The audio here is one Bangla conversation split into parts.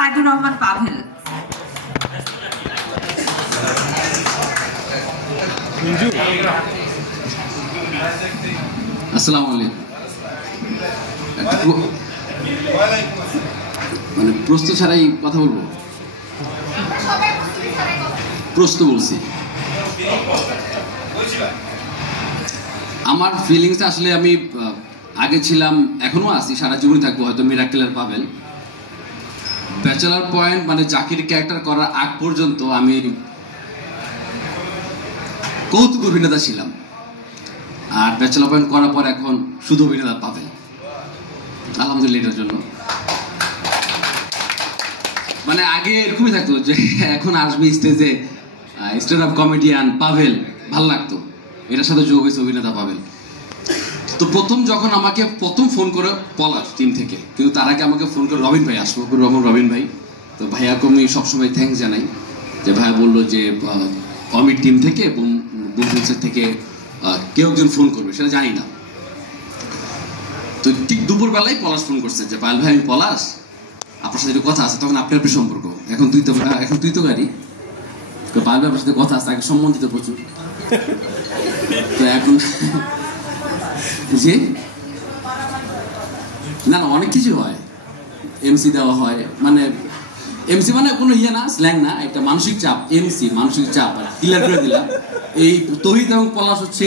সাইদুর রহমান পাভেল। আসসালামু আলাইকুম। মানে প্রশ্ন ছাড়াই কথা বলবো? প্রশ্ন বলছি। আমার ফিলিংসটা আসলে আমি আগে ছিলাম, এখনো আছি, সারা জীবনই থাকবো হয়তো মিরাক্কেলের পাভেল। ব্যাচেলার পয়েন্ট মানে জাকির ক্যারেক্টার করার আগ পর্যন্ত আমি কৌতুক অভিনেতা ছিলাম, আর ব্যাচেলার পয়েন্ট করার পর এখন শুধু অভিনেতা পাভেল। আলহামদুলিল্লাহ এটার জন্য। মানে আগে এরকমই থাকতো যে এখন আসবে স্টেজে স্ট্যান্ড আপ কমেডিয়ান পাভেল, ভাল লাগতো, এটার সাথে যোগ হয়েছে অভিনেতা পাভেল। তো যখন আমাকে ফোন করে পলাশ টিম থেকে, কিন্তু তার আগে আমাকে ফোন করে রবিন ভাই, আশফাকুর রহমান রবিন ভাই। তো ভাইয়াকে আমি সবসময় থ্যাঙ্কস জানাই যে ভাইয়া বললো যে অমির টিম থেকে এবং বুমফিলসের থেকে কেউ একজন ফোন করবে, সেটা জানি না। তো ঠিক দুপুরবেলায় পলাশ ফোন করছে যে পায়েল ভাই আমি পলাশ, আপনার সাথে একটু কথা আছে। তখন আপনার সম্পর্ক, এখন তুই তো গাড়ি পায়েল ভাই আপনার সাথে কথা আছে, আগে সম্বন্ধিত প্রচুর। তো এখন জি না অনেক কিছু হয়, এমসি দেওয়া হয়, মানে এমসি মানে কোনো ইয়ে না, স্ল্যাং না, একটা মানসিক চাপ। এমসি মানসিক চাপ ক্লিয়ার করে দিলাম। এই তহিদ এবং পলাশ হচ্ছে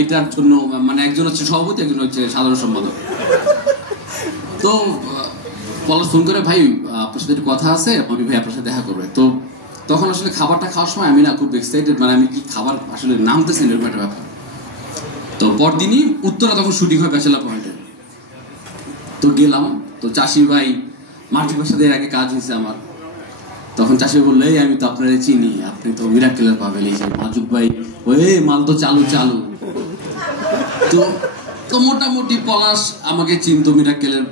এটার জন্য, মানে একজন হচ্ছে সভাপতি, একজন হচ্ছে সাধারণ সম্পাদক। তো পলাশ ফোন করে ভাই আপনার সাথে একটু কথা আছে, আমি ভাই আপনার সাথে দেখা করবে। তো তখন আসলে খাবারটা খাওয়ার সময় আমি না খুব এক্সাইটেড, মানে আমি কি খাবার আসলে নামতেছি এরকম একটা ব্যাপার। তো পরদিনই উত্তরা তখন শুটিং হয় ব্যাচেলার পয়েন্টে। তো গেলাম, তো চাষি ভাই মাল্টিভার্সের সাথে এর আগে কাজ হয়েছে আমার। তখন চাষি বললো এই আমি তো আপনারা চিনি, আপনি তো মিরাক্কেলের পাভেল, এই যে মাজুক ভাই ওই মাল তো চালু। তো মোটামুটি পলাশ আমাকে চিনতো মিরাক্কেলের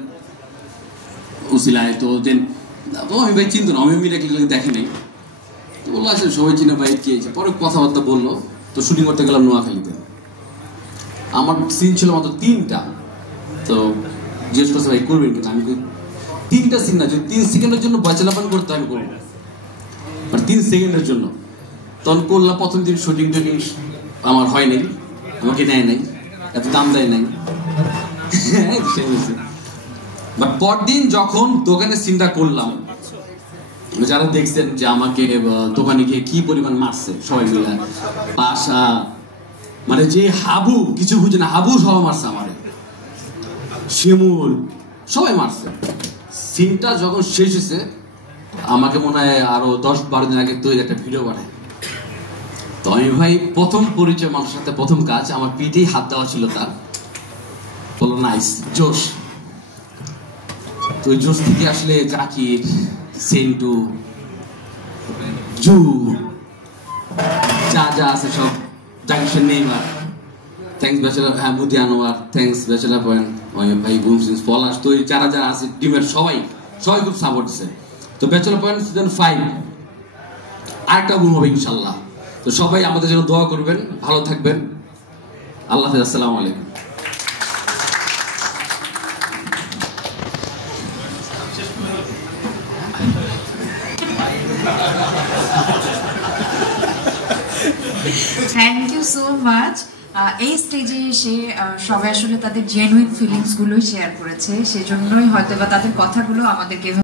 উসিলায়। তো দেন আমি ভাই চিনতো না, আমি মিরাক্কেলকে দেখি নাই। তো বললো আসলে সবাই চিনে ভাই কে। পরে কথাবার্তা বললো। তো শুটিং করতে গেলাম নোয়াখালীতে। আমার সিন ছিল মাত্র 3টা। তো জিজ্ঞেস করছে ভাই করবেন কিনা, আমি 3টা সিন না, যদি 3 সেকেন্ডের জন্য ব্যাচেলার পয়েন্ট করতে আমি করবো, মানে 3 সেকেন্ডের জন্য। তখন করলাম। প্রথম দিন শুটিং আমার হয় নাই, আমাকে নেয় নাই, এত দাম দেয় নাই। বাট পরদিন যখন দোকানে সিনটা করলাম, যারা দেখছেন যে আমাকে দোকানে গিয়ে কি পরিমাণ মারছে সবাই মিলে, পাশা মানে যে হাবু কিছু বুঝে না, হাবু সহ মারছে আমারে, শিমুল সবাই মারছে। সিনটা যখন শেষ হয়েছে আমাকে মনে হয় আরো 10-12 দিন আগে তৈরি একটা ভিডিও বানায়। তো আমি ভাই প্রথম পরিচয় মানুষের সাথে, প্রথম কাজ, আমার পিঠেই হাত দেওয়া ছিল তার। বললো নাইস, জোশ। তো ওই জোশ থেকে আসলে জাকির, সেন্টু, জু যা আছে সব, জাকির নেইমার, থ্যাঙ্কস ব্যাচেলার, হ্যাঁ মুদি আনোয়ার, থ্যাঙ্কস ব্যাচেলার পয়েন্ট, ভাই বুমফিলস, পলাশ, তো এই যারা আছে টিমের সবাই খুব সাপোর্ট দিচ্ছে। তো ব্যাচেলার পয়েন্ট সিজন 5 আরেকটা গুণ হবে ইনশাল্লাহ। তো সবাই আমাদের জন্য দোয়া করবেন, ভালো থাকবেন, আল্লাহ হাফেজ, আসসালামু আলাইকুম। Thank you so much. এই স্টেজে এসে সবাই আসলে তাদের জেনুইন ফিলিংস গুলোই শেয়ার করেছে, সেজন্যই হয়তো বা তাদের কথাগুলো আমাদেরকে